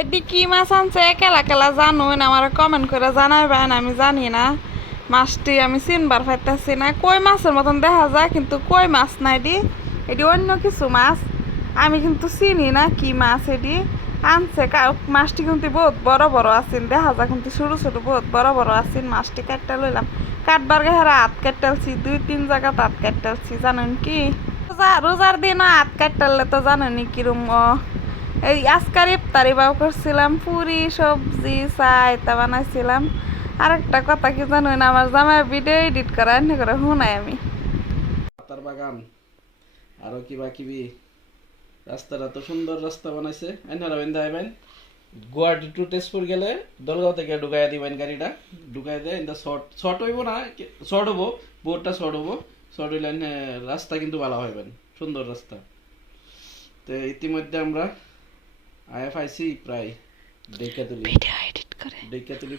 এটি কি মাছ আনছে একেলা কেলা জানুন আমার কমেন্ট করে জানাবেন। আমি জানি না মাছটি আমি চিনবার পাইতেছি না। কই মাছের মতন দেখা যায় কিন্তু কই মাছ না এটি, এটি অন্য কিছু মাছ। আমি কিন্তু চিনি না কি মাছ এটি আনছে। মাছটি কিন্তু বহুত বড় বড় আছেন, দেখা যায় কিন্তু ছোট ছোট বহুত বড় বড় আছেন। মাছটি কাটতে লইলাম, কাটবার গেহারা হাত কাটতেছি, 2-3 জায়গা হাত কাটতেছি। জানেন কি রোজার দিনও হাত কাটলে তো জানেনি কিরম। এই আজকার ইফতারি বাও করছিলাম, পুরি সবজি চা এটা বানাইছিলাম। আরেকটা কথা কি জানেন, আমার জামাই ভিডিও এডিট করা এনে করে শুনাই আমি। পাতার বাগান আরো কিবা কিবি, রাস্তাটা তো সুন্দর রাস্তা বানাইছে। এনারা বেন্দা আইবেন গুয়াহাটি টু তেজপুর গেলে দলগাঁও থেকে ঢুকাইয়া দিবেন গাড়িটা, ঢুকাই দেয় ইন্দা শর্ট হইব না, শর্ট হবো, বোর্ডটা শর্ট হবো। শর্ট হইলে রাস্তা কিন্তু ভালো হইবেন, সুন্দর রাস্তা। তো ইতিমধ্যে আমরা আইএফআইসি প্রায় ডেকা তুলি, ভিডিও এডিট করে ডেকা তুলি।